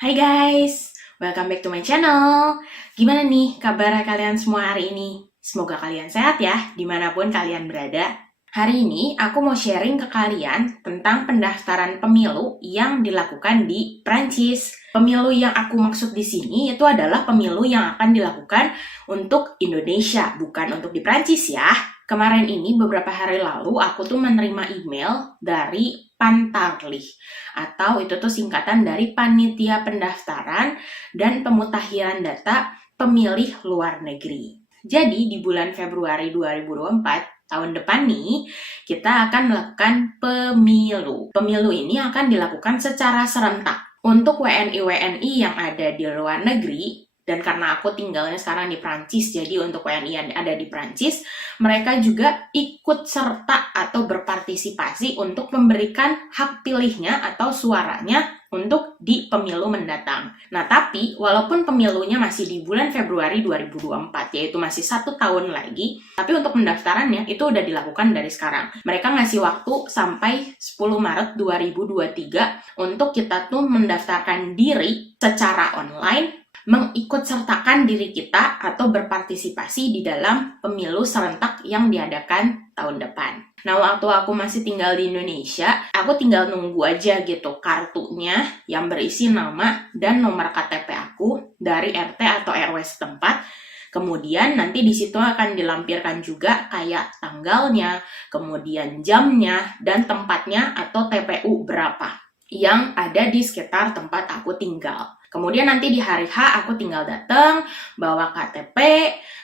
Hai guys, welcome back to my channel. Gimana nih kabar kalian semua hari ini? Semoga kalian sehat ya, dimanapun kalian berada. Hari ini aku mau sharing ke kalian tentang pendaftaran pemilu yang dilakukan di Prancis. Pemilu yang aku maksud di sini itu adalah pemilu yang akan dilakukan untuk Indonesia, bukan untuk di Prancis ya. Kemarin ini beberapa hari lalu aku tuh menerima email dari Pantarlih, atau itu tuh singkatan dari Panitia Pendaftaran dan Pemutahiran Data Pemilih Luar Negeri. Jadi di bulan Februari 2024 tahun depan nih, kita akan melakukan pemilu. Pemilu ini akan dilakukan secara serentak untuk WNI-WNI yang ada di luar negeri. Dan karena aku tinggalnya sekarang di Prancis, jadi untuk WNI yang ada di Prancis, mereka juga ikut serta atau berpartisipasi untuk memberikan hak pilihnya atau suaranya untuk di pemilu mendatang. Nah, tapi walaupun pemilunya masih di bulan Februari 2024, yaitu masih 1 tahun lagi, tapi untuk pendaftarannya itu udah dilakukan dari sekarang. Mereka ngasih waktu sampai 10 Maret 2023 untuk kita tuh mendaftarkan diri secara online, mengikutsertakan diri kita atau berpartisipasi di dalam pemilu serentak yang diadakan tahun depan. Nah, waktu aku masih tinggal di Indonesia, aku tinggal nunggu aja gitu kartunya yang berisi nama dan nomor KTP aku dari RT atau RW setempat. Kemudian nanti di situ akan dilampirkan juga kayak tanggalnya, kemudian jamnya, dan tempatnya atau TPU berapa yang ada di sekitar tempat aku tinggal. Kemudian nanti di hari H aku tinggal datang, bawa KTP,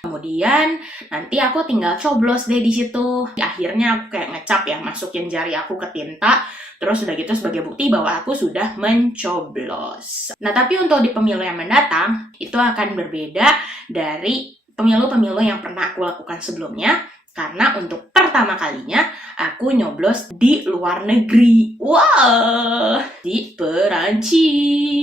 kemudian nanti aku tinggal coblos deh di situ. Akhirnya aku kayak ngecap ya, masukin jari aku ke tinta, terus udah gitu sebagai bukti bahwa aku sudah mencoblos. Nah, tapi untuk di pemilu yang mendatang, itu akan berbeda dari pemilu-pemilu yang pernah aku lakukan sebelumnya, karena untuk pertama kalinya aku nyoblos di luar negeri. Wah, di Perancis.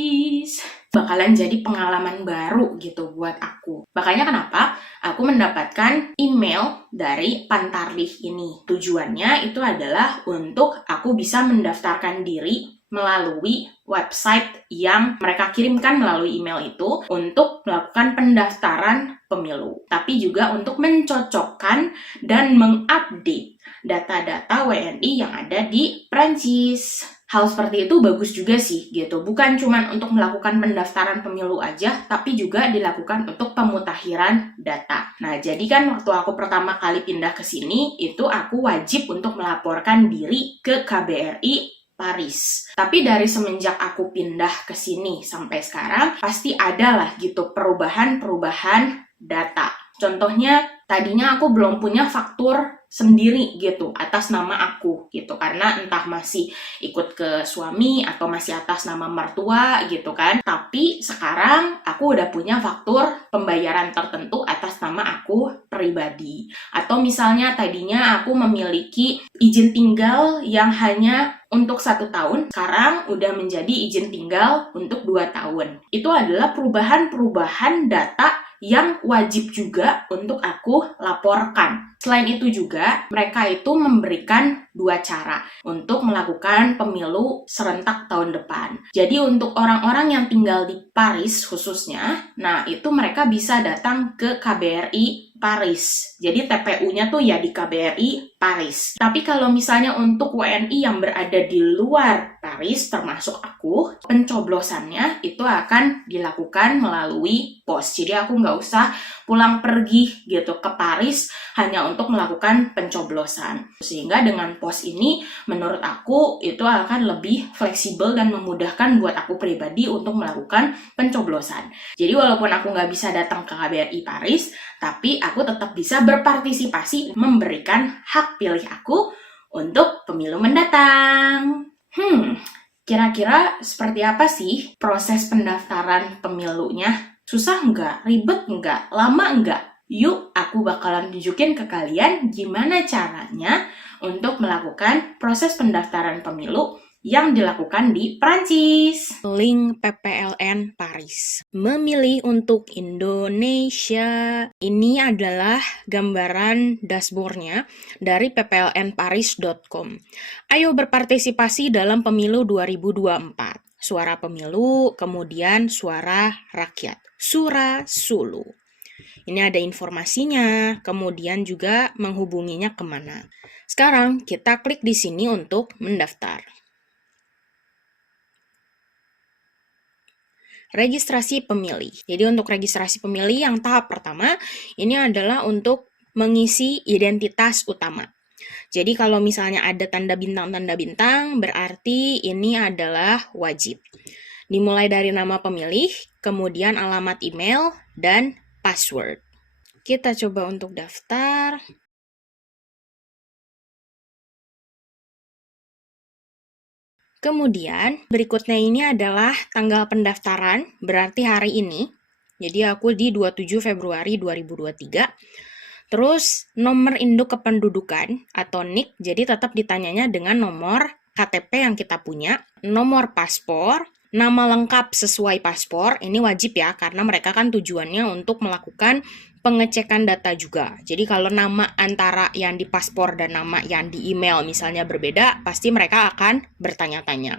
Bakalan jadi pengalaman baru gitu buat aku. Makanya kenapa aku mendapatkan email dari Pantarlih ini. Tujuannya itu adalah untuk aku bisa mendaftarkan diri melalui website yang mereka kirimkan melalui email itu untuk melakukan pendaftaran pemilu. Tapi juga untuk mencocokkan dan mengupdate data-data WNI yang ada di Prancis. Hal seperti itu bagus juga sih gitu. Bukan cuma untuk melakukan pendaftaran pemilu aja, tapi juga dilakukan untuk pemutakhiran data. Nah, jadi kan waktu aku pertama kali pindah ke sini, itu aku wajib untuk melaporkan diri ke KBRI Paris. Tapi dari semenjak aku pindah ke sini sampai sekarang, pasti ada lah gitu perubahan-perubahan data. Contohnya, tadinya aku belum punya faktur sendiri gitu atas nama aku gitu, karena entah masih ikut ke suami atau masih atas nama mertua gitu kan. Tapi sekarang aku udah punya faktur pembayaran tertentu atas nama aku pribadi. Atau misalnya tadinya aku memiliki izin tinggal yang hanya untuk 1 tahun, sekarang udah menjadi izin tinggal untuk 2 tahun. Itu adalah perubahan-perubahan data yang wajib juga untuk aku laporkan. Selain itu juga, mereka itu memberikan 2 cara untuk melakukan pemilu serentak tahun depan. Jadi untuk orang-orang yang tinggal di Paris khususnya, nah itu mereka bisa datang ke KBRI Paris. Jadi TPU-nya tuh ya di KBRI Paris. Tapi kalau misalnya untuk WNI yang berada di luar Paris, termasuk aku, pencoblosannya itu akan dilakukan melalui pos. Jadi aku nggak usah pulang pergi gitu ke Paris hanya untuk melakukan pencoblosan. Sehingga dengan pos ini, menurut aku itu akan lebih fleksibel dan memudahkan buat aku pribadi untuk melakukan pencoblosan. Jadi walaupun aku nggak bisa datang ke KBRI Paris, tapi aku tetap bisa berpartisipasi memberikan hak pilih aku untuk pemilu mendatang. Kira-kira seperti apa sih proses pendaftaran pemilunya? Susah nggak? Ribet nggak? Lama nggak? Yuk, aku bakalan tunjukin ke kalian gimana caranya untuk melakukan proses pendaftaran pemilu yang dilakukan di Prancis. Link PPLN Paris. Memilih untuk Indonesia. Ini adalah gambaran dashboardnya dari pplnparis.com. Ayo berpartisipasi dalam pemilu 2024. suara pemilu, kemudian suara rakyat, Sura Sulu. Ini ada informasinya, kemudian juga menghubunginya kemana. Sekarang kita klik di sini untuk mendaftar. Registrasi pemilih. Jadi untuk registrasi pemilih yang tahap pertama, ini adalah untuk mengisi identitas utama. Jadi kalau misalnya ada tanda bintang, berarti ini adalah wajib. Dimulai dari nama pemilih, kemudian alamat email, dan password. Kita coba untuk daftar. Kemudian berikutnya ini adalah tanggal pendaftaran, berarti hari ini. Jadi aku di 27 Februari 2023. Terus nomor induk kependudukan atau NIK, jadi tetap ditanyanya dengan nomor KTP yang kita punya, nomor paspor, nama lengkap sesuai paspor, ini wajib ya, karena mereka kan tujuannya untuk melakukan pengecekan data juga. Jadi kalau nama antara yang di paspor dan nama yang di email misalnya berbeda, pasti mereka akan bertanya-tanya.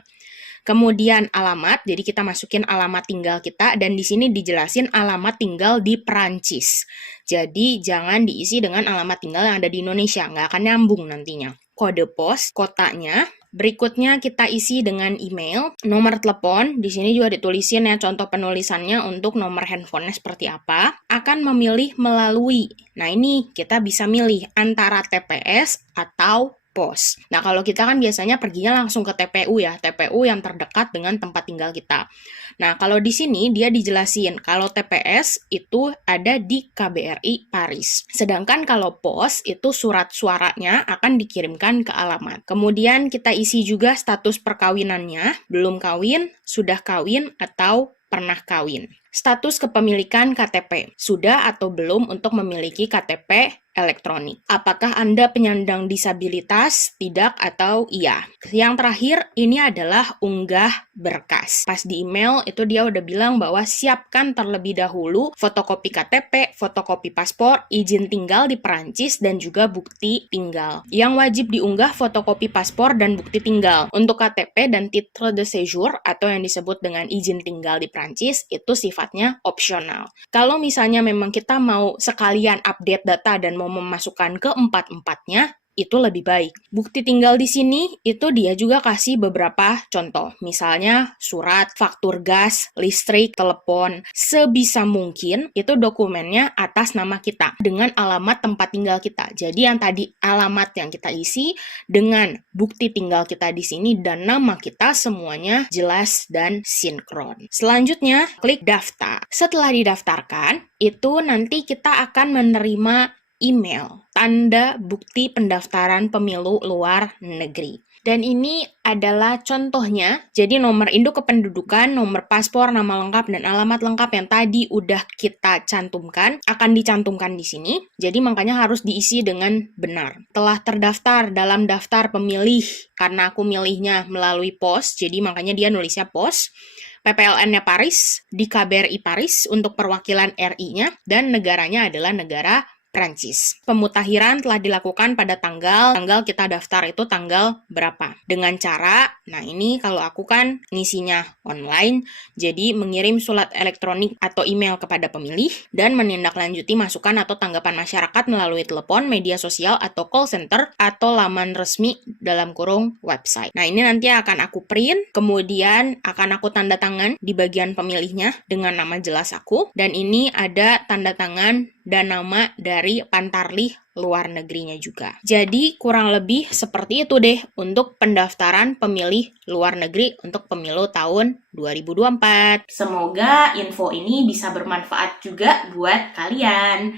Kemudian alamat, jadi kita masukin alamat tinggal kita, dan di sini dijelasin alamat tinggal di Perancis. Jadi jangan diisi dengan alamat tinggal yang ada di Indonesia, nggak akan nyambung nantinya. Kode pos, kotanya. Berikutnya kita isi dengan email, nomor telepon, di sini juga ditulisin ya contoh penulisannya untuk nomor handphonenya seperti apa. Akan memilih melalui, nah ini kita bisa milih antara TPS atau pos. Nah, kalau kita kan biasanya perginya langsung ke TPU ya, TPU yang terdekat dengan tempat tinggal kita. Nah, kalau di sini dia dijelasin kalau TPS itu ada di KBRI Paris. Sedangkan kalau pos itu surat suaranya akan dikirimkan ke alamat. Kemudian kita isi juga status perkawinannya, belum kawin, sudah kawin, atau pernah kawin. Status kepemilikan KTP, sudah atau belum untuk memiliki KTP elektronik. Apakah Anda penyandang disabilitas? Tidak atau iya. Yang terakhir, ini adalah unggah berkas. Pas di email, itu dia udah bilang bahwa siapkan terlebih dahulu fotokopi KTP, fotokopi paspor, izin tinggal di Perancis, dan juga bukti tinggal. Yang wajib diunggah fotokopi paspor dan bukti tinggal. Untuk KTP dan titre de séjour, atau yang disebut dengan izin tinggal di Perancis, itu sifatnya opsional. Kalau misalnya memang kita mau sekalian update data dan mau memasukkan keempat-empatnya, itu lebih baik. Bukti tinggal di sini, itu dia juga kasih beberapa contoh. Misalnya surat, faktur gas, listrik, telepon. Sebisa mungkin, itu dokumennya atas nama kita, dengan alamat tempat tinggal kita. Jadi yang tadi alamat yang kita isi, dengan bukti tinggal kita di sini, dan nama kita semuanya jelas dan sinkron. Selanjutnya, klik daftar. Setelah didaftarkan, itu nanti kita akan menerima email, tanda bukti pendaftaran pemilu luar negeri. Dan ini adalah contohnya, jadi nomor induk kependudukan, nomor paspor, nama lengkap, dan alamat lengkap yang tadi udah kita cantumkan, akan dicantumkan di sini. Jadi makanya harus diisi dengan benar. Telah terdaftar dalam daftar pemilih, karena aku milihnya melalui pos, jadi makanya dia nulisnya pos. PPLN-nya Paris, di KBRI Paris untuk perwakilan RI-nya, dan negaranya adalah negara Prancis. Pemutakhiran telah dilakukan pada tanggal kita daftar itu tanggal berapa. Dengan cara, nah ini kalau aku kan ngisinya online, jadi mengirim surat elektronik atau email kepada pemilih dan menindaklanjuti masukan atau tanggapan masyarakat melalui telepon, media sosial, atau call center, atau laman resmi dalam kurung website. Nah ini nanti akan aku print, kemudian akan aku tanda tangan di bagian pemilihnya dengan nama jelas aku, dan ini ada tanda tangan dan nama dari Pantarlih luar negerinya juga. Jadi kurang lebih seperti itu deh untuk pendaftaran pemilih luar negeri untuk pemilu tahun 2024. Semoga info ini bisa bermanfaat juga buat kalian.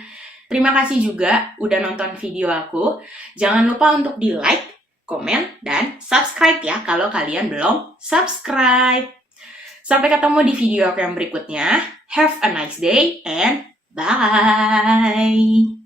Terima kasih juga udah nonton video aku. Jangan lupa untuk di like, komen, dan subscribe ya kalau kalian belum subscribe. Sampai ketemu di video aku yang berikutnya. Have a nice day and bye!